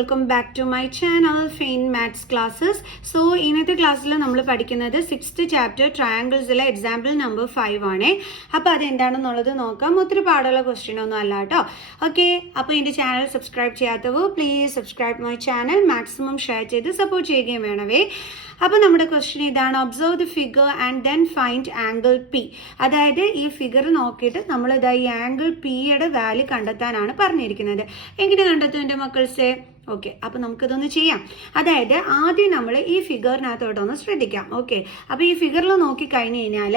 welcome back to my channel Fain Maths Classes. So ഇന്നത്തെ ക്ലാസ്സിൽ നമ്മൾ പഠിക്കുന്നത് 6th ചാപ്റ്റർ ട്രയാങ്കിൾസിലെ എക്സാമ്പിൾ നമ്പർ 5 ആണ്. അപ്പോൾ അത് എന്താണെന്നുള്ളത് നോക്കാം. ഒത്തിരി പാടുള്ള ക്വസ്റ്റ്യൻ ഒന്നും അല്ല കേട്ടോ. ഓക്കെ, അപ്പോൾ എൻ്റെ ചാനൽ സബ്സ്ക്രൈബ് ചെയ്യാത്തവർ please subscribe my channel, maximum share ചെയ്ത് സപ്പോർട്ട് ചെയ്യുകയും വേണവേ. അപ്പോൾ നമ്മുടെ ക്വസ്റ്റ്യൻ ഇതാണ്, observe the figure and then find angle P. അതായത് ഈ ഫിഗർ നോക്കിയിട്ട് നമ്മൾ ഈ ആംഗിൾ പിയുടെ വാല്യൂ കണ്ടെത്താനാണ് പറഞ്ഞിരിക്കുന്നത്. എങ്ങനെ കണ്ടെത്തും എൻ്റെ മക്കൾസേ? ഓക്കെ, അപ്പോൾ നമുക്കിതൊന്ന് ചെയ്യാം. അതായത് ആദ്യം നമ്മൾ ഈ ഫിഗറിനകത്തോട്ടൊന്ന് ശ്രദ്ധിക്കാം. ഓക്കെ, അപ്പോൾ ഈ ഫിഗറിൽ നോക്കിക്കഴിഞ്ഞ് കഴിഞ്ഞാൽ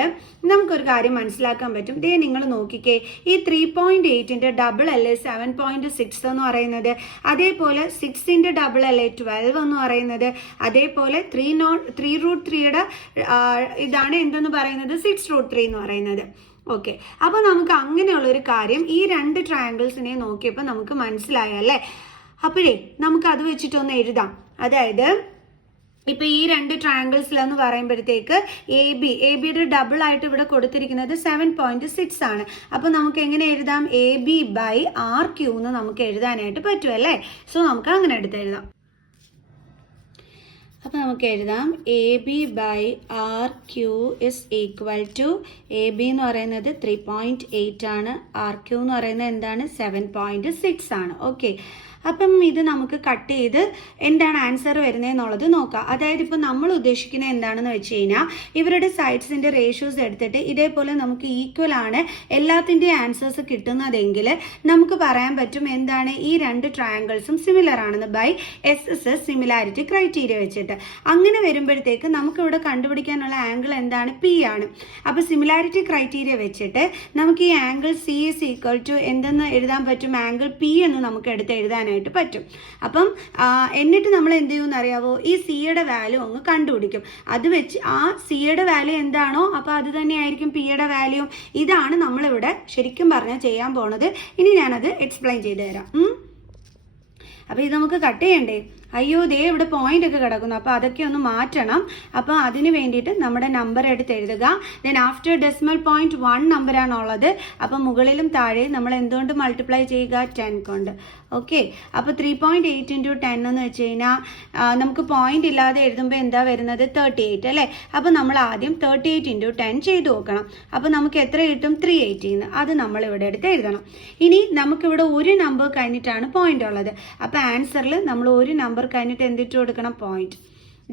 നമുക്കൊരു കാര്യം മനസ്സിലാക്കാൻ പറ്റും. ദേ നിങ്ങൾ നോക്കിക്കേ, ഈ 3.8ൻ്റെ ഡബിൾ അല്ലേ 7.6 എന്ന് പറയുന്നത്, അതേപോലെ 6ൻ്റെ ഡബിൾ അല്ലേ 12 എന്ന് പറയുന്നത്, അതേപോലെ 3√3യുടെ ഇതാണ് എന്തെന്ന് പറയുന്നത് 6√3 എന്ന് പറയുന്നത്. ഓക്കെ, അപ്പോൾ നമുക്ക് അങ്ങനെയുള്ളൊരു കാര്യം ഈ രണ്ട് ട്രയാങ്കിൾസിനെ നോക്കിയപ്പോൾ നമുക്ക് മനസ്സിലായല്ലേ. അപ്പോഴേ നമുക്ക് അത് വെച്ചിട്ടൊന്ന് എഴുതാം. അതായത് ഇപ്പം ഈ രണ്ട് ട്രയാങ്കിൾസിലെന്ന് പറയുമ്പോഴത്തേക്ക് എ ബിയുടെ ഡബിൾ ആയിട്ട് ഇവിടെ കൊടുത്തിരിക്കുന്നത് 7.6 ആണ്. അപ്പോൾ നമുക്ക് എങ്ങനെ എഴുതാം? AB/RQ എന്ന് നമുക്ക് എഴുതാനായിട്ട് പറ്റുമല്ലേ. സോ നമുക്ക് അങ്ങനെ എടുത്തെഴുതാം. അപ്പോൾ നമുക്ക് എഴുതാം AB/RQ is equal to AB എന്ന് പറയുന്നത് 3.8 ആണ്, RQ എന്ന് പറയുന്നത് എന്താണ് 7.6 ആണ്. ഓക്കെ, അപ്പം ഇത് നമുക്ക് കട്ട് ചെയ്ത് എന്താണ് ആൻസർ വരുന്നതെന്നുള്ളത് നോക്കാം. അതായത് ഇപ്പോൾ നമ്മൾ ഉദ്ദേശിക്കുന്നത് എന്താണെന്ന് വെച്ച് കഴിഞ്ഞാൽ ഇവരുടെ സൈഡ്സിൻ്റെ റേഷ്യോസ് എടുത്തിട്ട് ഇതേപോലെ നമുക്ക് ഈക്വൽ ആണ് എല്ലാത്തിൻ്റെയും ആൻസേഴ്സ് കിട്ടുന്നതെങ്കിൽ നമുക്ക് പറയാൻ പറ്റും എന്താണ് ഈ രണ്ട് ട്രയാങ്കിൾസും സിമിലർ ആണെന്ന് ബൈ SSS സിമിലാരിറ്റി ക്രൈറ്റീരിയ വെച്ചിട്ട്. അങ്ങനെ വരുമ്പോഴത്തേക്ക് നമുക്കിവിടെ കണ്ടുപിടിക്കാനുള്ള ആംഗിൾ എന്താണ്? P ആണ്. അപ്പോൾ സിമിലാരിറ്റി ക്രൈറ്റീരിയ വെച്ചിട്ട് നമുക്ക് ഈ angle C is equal to എന്തെന്ന് എഴുതാൻ പറ്റും? ആംഗിൾ P എന്ന് നമുക്ക് എടുത്ത് എഴുതാനായിട്ട് പറ്റും. അപ്പം എന്നിട്ട് നമ്മൾ എന്ത് ചെയ്യുമെന്ന് അറിയാവോ? ഈ സിയുടെ വാല്യൂ അങ്ങ് കണ്ടുപിടിക്കും. അത് വെച്ച് ആ സിയുടെ വാല്യൂ എന്താണോ അപ്പോൾ അത് തന്നെയായിരിക്കും പിയുടെ വാല്യൂ. ഇതാണ് നമ്മളിവിടെ ശരിക്കും പറഞ്ഞാൽ ചെയ്യാൻ പോണത്. ഇനി ഞാനത് എക്സ്പ്ലെയിൻ ചെയ്തു തരാം. അപ്പോൾ ഇത് നമുക്ക് കട്ട് ചെയ്യണ്ടേ? അയ്യോ, ദേ ഇവിടെ പോയിന്റ് ഒക്കെ കിടക്കുന്നു, അപ്പോൾ അതൊക്കെ ഒന്ന് മാറ്റണം. അപ്പോൾ അതിന് വേണ്ടിയിട്ട് നമ്മുടെ നമ്പർ എടുത്ത് എഴുതുക. Then after decimal point 1 നമ്പറാണുള്ളത്. അപ്പം മുകളിലും താഴെ നമ്മൾ എന്തുകൊണ്ട് മൾട്ടിപ്ലൈ ചെയ്യുക? 10 കൊണ്ട്. ഓക്കെ, അപ്പോൾ 3.8 × 10 എന്ന് വെച്ച് കഴിഞ്ഞാൽ നമുക്ക് പോയിന്റ് ഇല്ലാതെ എഴുതുമ്പോൾ എന്താ വരുന്നത്? 38 അല്ലേ. അപ്പോൾ നമ്മൾ ആദ്യം 38 × 10 ചെയ്ത് നോക്കണം. അപ്പോൾ നമുക്ക് എത്ര കിട്ടും? 380. അത് നമ്മൾ ഇവിടെ എടുത്ത് എഴുതണം. ഇനി നമുക്കിവിടെ ഒരു നമ്പർ കഴിഞ്ഞിട്ടാണ് പോയിന്റ് ഉള്ളത്. അപ്പോൾ ആൻസറിൽ നമ്മൾ ഒരു നമ്പർ കഴിഞ്ഞിട്ട് എന്തിട്ട് കൊടുക്കണം? Point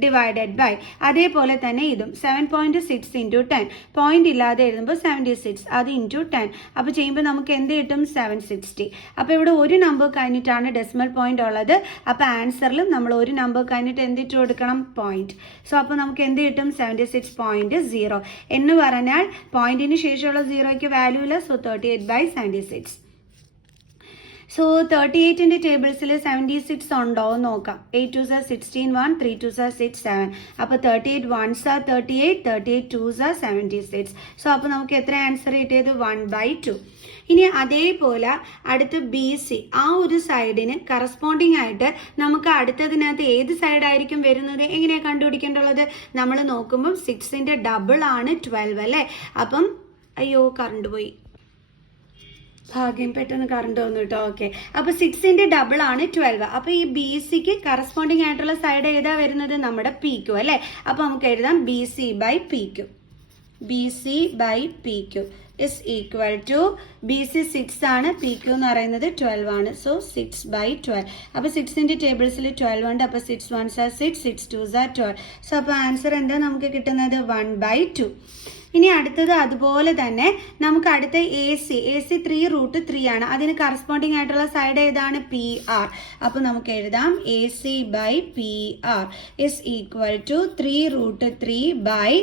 divided by. അതേപോലെ തന്നെ ഇതും 7.6 × 10 പോയിന്റ് ഇല്ലാതെ എഴുതുമ്പോൾ 76 അത് × 10. അപ്പോൾ ചെയ്യുമ്പോൾ നമുക്ക് എന്ത് കിട്ടും? 760. അപ്പോൾ ഇവിടെ ഒരു നമ്പർ കഴിഞ്ഞിട്ടാണ് ഡെസിമൽ പോയിന്റ് ഉള്ളത്. അപ്പോൾ ആൻസറിലും നമ്മൾ ഒരു നമ്പർ കഴിഞ്ഞിട്ട് എന്തിട്ട് കൊടുക്കണം? പോയിന്റ്. സോ അപ്പോൾ നമുക്ക് എന്ത് കിട്ടും? 76.0 എന്ന് പറഞ്ഞാൽ പോയിന്റിന് ശേഷമുള്ള സീറോയ്ക്ക് വാല്യൂ ഇല്ല. സോ 38/76. സോ 38ൻ്റെ ടേബിൾസിൽ 76 ഉണ്ടോ എന്ന് നോക്കാം. 8 2s are 16, 1 3 2s are 6 7. അപ്പോൾ 38 1s are 38, 38 2s are 76. So അപ്പോൾ നമുക്ക് എത്ര ആൻസർ കിട്ടിയത്? 1/2. ഇനി അതേപോലെ അടുത്ത് BC ആ ഒരു സൈഡിന് കറസ്പോണ്ടിങ് ആയിട്ട് നമുക്ക് അടുത്തതിനകത്ത് ഏത് സൈഡായിരിക്കും വരുന്നത്? എങ്ങനെയാണ് കണ്ടുപിടിക്കേണ്ടുള്ളത്? നമ്മൾ നോക്കുമ്പം 6ൻ്റെ ഡബിൾ ആണ് 12 അല്ലേ. അപ്പം അയ്യോ കറണ്ട് പോയി, ഭാഗ്യം പെട്ടെന്ന് കറണ്ട് വന്നു കേട്ടോ. ഓക്കെ, അപ്പോൾ 6ൻ്റെ ഡബിൾ ആണ് 12. അപ്പോൾ ഈ BCക്ക് കറസ്പോണ്ടിങ് ആയിട്ടുള്ള സൈഡ് ഏതാ വരുന്നത്? നമ്മുടെ PQ അല്ലേ. അപ്പോൾ നമുക്ക് എഴുതാം BC/PQ. BC/PQ is equal to BC 6 ആണ്, PQ എന്ന് പറയുന്നത് 12 ആണ്. സോ 6/12. അപ്പോൾ 6ൻ്റെ ടേബിൾസിൽ 12 ഉണ്ട്. അപ്പോൾ 6 1s are 6, 6 2s are 12. So അപ്പോൾ ആൻസർ എന്താ നമുക്ക് കിട്ടുന്നത്? 1/2. ഇനി അടുത്തത് അതുപോലെ തന്നെ നമുക്ക് അടുത്ത AC 3√3 ആണ്. അതിന് കറസ്പോണ്ടിങ് ആയിട്ടുള്ള സൈഡ് ഏതാണ്? PR. അപ്പോൾ നമുക്ക് എഴുതാം AC/PR is equal to 3√3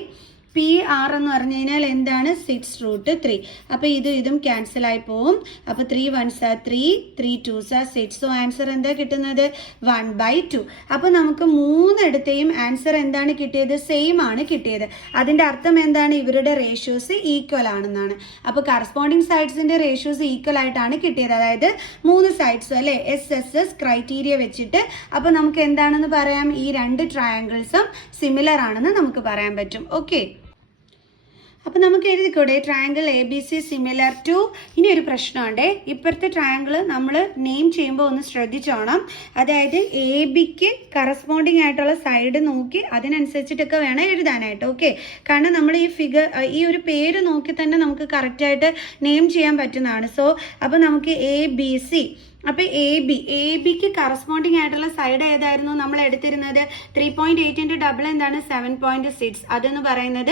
PR എന്ന് പറഞ്ഞു കഴിഞ്ഞാൽ എന്താണ്? 6√3. അപ്പോൾ ഇതും ക്യാൻസൽ ആയി പോവും. അപ്പോൾ 3 1s are 3, 3 2s are 6. So answer എന്താ കിട്ടുന്നത്? 1/2. അപ്പോൾ നമുക്ക് മൂന്നിടത്തെയും ആൻസർ എന്താണ് കിട്ടിയത്? സെയിം ആണ് കിട്ടിയത്. അതിൻ്റെ അർത്ഥം എന്താണ്? ഇവരുടെ റേഷ്യോസ് ഈക്വൽ ആണെന്നാണ്. അപ്പോൾ കറസ്പോണ്ടിങ് സൈഡ്സിൻ്റെ റേഷ്യോസ് ഈക്വൽ ആയിട്ടാണ് കിട്ടിയത്. അതായത് 3 സൈഡ്സും അല്ലേ SSS ക്രൈറ്റീരിയ വെച്ചിട്ട്. അപ്പോൾ നമുക്ക് എന്താണെന്ന് പറയാം? ഈ രണ്ട് ട്രയാങ്കിൾസും സിമിലർ ആണെന്ന് നമുക്ക് പറയാൻ പറ്റും. ഓക്കെ, അപ്പോൾ നമുക്ക് എഴുതിക്കൂടെ triangle A B C similar to. ഇനി ഒരു പ്രശ്നമുണ്ട്, ഇപ്പോഴത്തെ ട്രയാങ്കിൾ നമ്മൾ നെയിം ചെയ്യുമ്പോൾ ഒന്ന് ശ്രദ്ധിച്ചോണം. അതായത് എ ബിക്ക് കറസ്പോണ്ടിങ് ആയിട്ടുള്ള സൈഡ് നോക്കി അതിനനുസരിച്ചിട്ടൊക്കെ വേണം എഴുതാനായിട്ട്. ഓക്കെ, കാരണം നമ്മൾ ഈ ഒരു പേര് നോക്കി തന്നെ നമുക്ക് കറക്റ്റായിട്ട് നെയിം ചെയ്യാൻ പറ്റുന്നതാണ്. സോ അപ്പോൾ നമുക്ക് എ ബി സി. അപ്പോൾ എ ബിക്ക് കറസ്പോണ്ടിങ് ആയിട്ടുള്ള സൈഡ് ഏതായിരുന്നു നമ്മൾ എടുത്തിരുന്നത്? 3.8 ഡബിൾ എന്താണ്? 7.6. അതെന്ന് പറയുന്നത്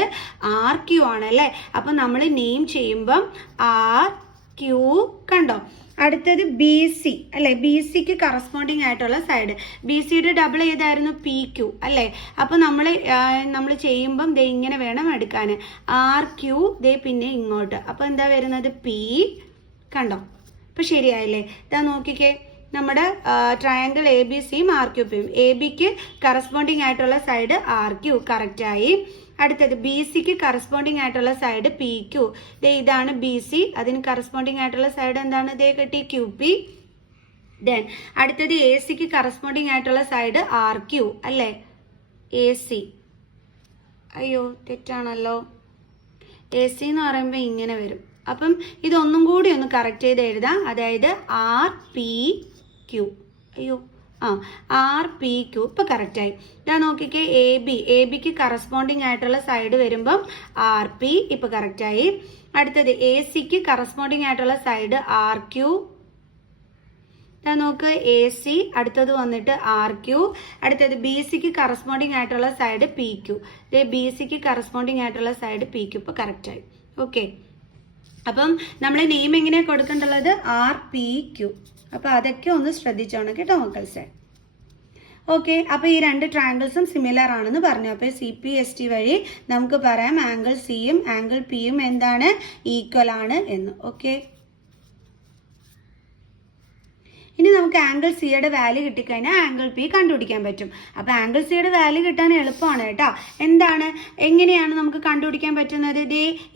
ആർ ക്യൂ ആണ് അല്ലേ. അപ്പം നമ്മൾ നെയിം ചെയ്യുമ്പം ആർ ക്യൂ കണ്ടോ. അടുത്തത് ബി സി അല്ലേ, ബി സിക്ക് കറസ്പോണ്ടിങ് ആയിട്ടുള്ള സൈഡ്. ബി സിയുടെ ഡബിൾ ഏതായിരുന്നു? പി ക്യൂ അല്ലേ. അപ്പോൾ നമ്മൾ ചെയ്യുമ്പം ദേ ഇങ്ങനെ വേണം എടുക്കാൻ. ആർ ക്യൂ ദേ പിന്നെ ഇങ്ങോട്ട്. അപ്പോൾ എന്താ വരുന്നത്? പി കണ്ടോ. അപ്പോൾ ശരിയായില്ലേ? ഇതാ നോക്കിക്കേ, നമ്മുടെ ട്രയാങ്കിൾ എ ബി സിയും ആർ ക്യൂ പിയും. എ ബിക്ക് കറസ്പോണ്ടിങ് ആയിട്ടുള്ള സൈഡ് ആർ ക്യൂ കറക്റ്റായി. അടുത്തത് ബി സിക്ക് കറസ്പോണ്ടിങ് ആയിട്ടുള്ള സൈഡ് പി ക്യൂ. ഇതാണ് ബി സി, അതിന് കറസ്പോണ്ടിങ് ആയിട്ടുള്ള സൈഡ് എന്താണ്? ദേ കിട്ടി ക്യൂ പി. ദെൻ അടുത്തത് എ സിക്ക് കറസ്പോണ്ടിങ് ആയിട്ടുള്ള സൈഡ് ആർ ക്യൂ അല്ലേ, എ സി. അയ്യോ തെറ്റാണല്ലോ, എ സി എന്ന് പറയുമ്പോൾ ഇങ്ങനെ വരും. അപ്പം ഇതൊന്നും കൂടി ഒന്ന് കറക്റ്റ് ചെയ്ത് എഴുതാം. അതായത് ആർ പി ക്യൂ. അയ്യോ ആർ പി ക്യൂ ഇപ്പോൾ കറക്റ്റായി. ഇതാ നോക്കിക്കേ, എ ബിക്ക് കറസ്പോണ്ടിങ് ആയിട്ടുള്ള സൈഡ് വരുമ്പം ആർ പി ഇപ്പോൾ കറക്റ്റായി. അടുത്തത് എ സിക്ക് കറസ്പോണ്ടിങ് ആയിട്ടുള്ള സൈഡ് ആർ ക്യൂ. ഇതാ നോക്ക്, എ സി. അടുത്തത് വന്നിട്ട് ആർ ക്യൂ. അടുത്തത് ബി സിക്ക് കറസ്പോണ്ടിങ് ആയിട്ടുള്ള സൈഡ് പി ക്യൂ. ബി സിക്ക് കറസ്പോണ്ടിങ് ആയിട്ടുള്ള സൈഡ് പി ക്യൂ ഇപ്പോൾ കറക്റ്റായി. ഓക്കെ, അപ്പം നമ്മൾ നെയിം എങ്ങനെയാണ് കൊടുക്കേണ്ടുള്ളത്? R P Q. അപ്പോൾ അതൊക്കെ ഒന്ന് ശ്രദ്ധിച്ചോണം കേട്ടോ മക്കൾസെ. ഓക്കെ, അപ്പോൾ ഈ രണ്ട് ട്രയാങ്കിൾസും സിമിലർ ആണെന്ന് പറഞ്ഞു. അപ്പോൾ സി പി എസ് ടി വഴി നമുക്ക് പറയാം ആംഗിൾ സിയും ആംഗിൾ പിയും എന്താണ്? ഈക്വൽ ആണ് എന്ന്. ഓക്കെ, ഇനി നമുക്ക് ആംഗിൾ സിയുടെ വാല്യൂ കിട്ടിക്കഴിഞ്ഞാൽ ആംഗിൾ പി കണ്ടുപിടിക്കാൻ പറ്റും. അപ്പോൾ ആംഗിൾ സിയുടെ വാല്യൂ കിട്ടാൻ എളുപ്പമാണ് കേട്ടോ. എങ്ങനെയാണ് നമുക്ക് കണ്ടുപിടിക്കാൻ പറ്റുന്നത്?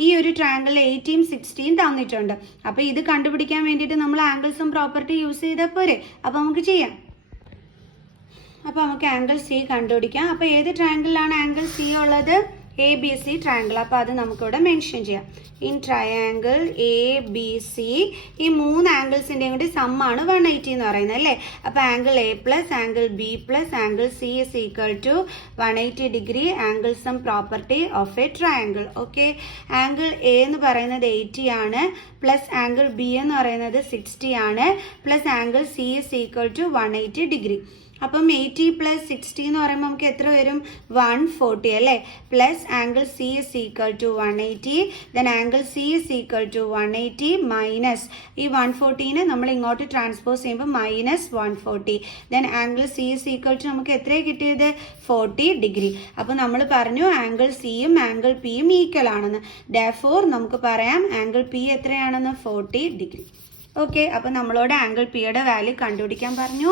ഈ ഒരു ട്രയാങ്കിൾ 18, 16 തന്നിട്ടുണ്ട്. അപ്പോൾ ഇത് കണ്ടുപിടിക്കാൻ വേണ്ടിയിട്ട് നമ്മൾ ആംഗിൾസും പ്രോപ്പർട്ടി യൂസ് ചെയ്താൽ പോരെ. അപ്പോൾ നമുക്ക് ചെയ്യാം. അപ്പോൾ നമുക്ക് ആംഗിൾ സി കണ്ടുപിടിക്കാം. അപ്പോൾ ഏത് ട്രയാങ്കിളിലാണ് ആംഗിൾ സി ഉള്ളത്? A B C triangle. അപ്പോൾ അത് നമുക്കിവിടെ മെൻഷൻ ചെയ്യാം. In triangle A B C ഈ 3 ആംഗിൾസിൻ്റെയും കൂടി സമ്മാണ് 180 എന്ന് പറയുന്നത് അല്ലേ. അപ്പോൾ angle A plus angle B plus angle C is equal to 180 degree angle sum property of a triangle. Okay, angle A എന്ന് പറയുന്നത് 80 ആണ്, പ്ലസ് ആംഗിൾ ബി എന്ന് പറയുന്നത് 60 ആണ്, plus angle C is equal to 180 degree. അപ്പം 80 + 60 എന്ന് പറയുമ്പോൾ നമുക്ക് എത്ര വരും? 140 അല്ലേ. Plus angle C is equal to 180. Then angle C is equal to 180 minus ഈ 140നെ നമ്മൾ ഇങ്ങോട്ട് ട്രാൻസ്പോസ് ചെയ്യുമ്പോൾ -140. Then angle C is equal to നമുക്ക് എത്രയാണ് കിട്ടിയത്? 40 ഡിഗ്രി. അപ്പോൾ നമ്മൾ പറഞ്ഞു ആംഗിൾ സിയും ആംഗിൾ പിയും ഈക്വൽ ആണെന്ന്. ദെയർഫോർ നമുക്ക് പറയാം ആംഗിൾ പി എത്രയാണെന്ന്? 40 ഡിഗ്രി. ഓക്കെ, അപ്പോൾ നമ്മളോട് ആംഗിൾ പിയുടെ വാല്യൂ കണ്ടുപിടിക്കാൻ പറഞ്ഞു.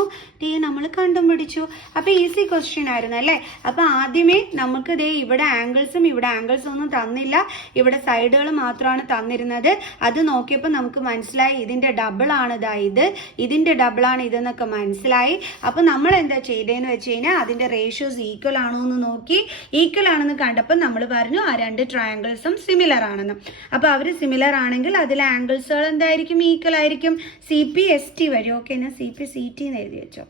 നമ്മൾ കണ്ടുപിടിച്ചു. അപ്പോൾ ഈസി ക്വസ്റ്റ്യൻ ആയിരുന്നു അല്ലേ. അപ്പോൾ ആദ്യമേ നമുക്ക് ഇവിടെ ആംഗിൾസും ഇവിടെ ആംഗിൾസും ഒന്നും തന്നില്ല, ഇവിടെ സൈഡുകൾ മാത്രമാണ് തന്നിരുന്നത്. അത് നോക്കിയപ്പോൾ നമുക്ക് മനസ്സിലായി ഇതിൻ്റെ ഡബിളാണ് ഇതിൻ്റെ ഡബിളാണ് ഇതെന്നൊക്കെ മനസ്സിലായി. അപ്പോൾ നമ്മൾ എന്താ ചെയ്തതെന്ന് വെച്ച് കഴിഞ്ഞാൽ അതിൻ്റെ റേഷ്യോസ് ഈക്വൽ ആണോ എന്ന് നോക്കി. ഈക്വൽ ആണെന്ന് കണ്ടപ്പോൾ നമ്മൾ പറഞ്ഞു ആ രണ്ട് ട്രയാങ്കിൾസും സിമിലർ ആണെന്ന്. അപ്പോൾ അവർ സിമിലർ ആണെങ്കിൽ അതിലെ ആംഗിൾസുകൾ എന്തായിരിക്കും? ഈക്വൽ ആയിരിക്കും. സി പി എസ് ടി വഴി. ഓക്കെ, ഞാൻ സി പി സി ടി എന്ന് എഴുതി വെച്ചോ,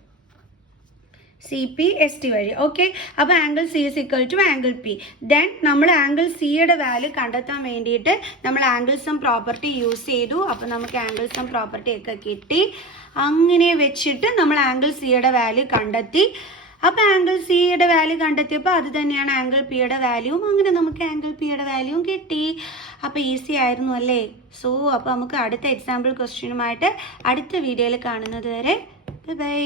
സി പി എസ് ടി വഴി. ഓക്കെ, അപ്പോൾ angle C is equal to angle P. Then നമ്മൾ ആംഗിൾ സിയുടെ വാല്യൂ കണ്ടെത്താൻ വേണ്ടിയിട്ട് നമ്മൾ ആംഗിൾ സം പ്രോപ്പർട്ടി യൂസ് ചെയ്തു. അപ്പോൾ നമുക്ക് ആംഗിൾ സം പ്രോപ്പർട്ടി ഒക്കെ കിട്ടി. അങ്ങനെ വെച്ചിട്ട് നമ്മൾ ആംഗിൾ സിയുടെ വാല്യൂ കണ്ടെത്തി. അപ്പോൾ ആംഗിൾ സിയുടെ വാല്യൂ കണ്ടെത്തിയപ്പോൾ അത് തന്നെയാണ് ആംഗിൾ പിയുടെ വാല്യൂവും. അങ്ങനെ നമുക്ക് ആംഗിൾ പിയുടെ വാല്യൂവും കിട്ടി. അപ്പോൾ ഈസി ആയിരുന്നു അല്ലേ. സോ അപ്പോൾ നമുക്ക് അടുത്ത എക്സാമ്പിൾ ക്വസ്റ്റ്യനുമായിട്ട് അടുത്ത വീഡിയോയിൽ കാണുന്നത് വരെ ബൈ.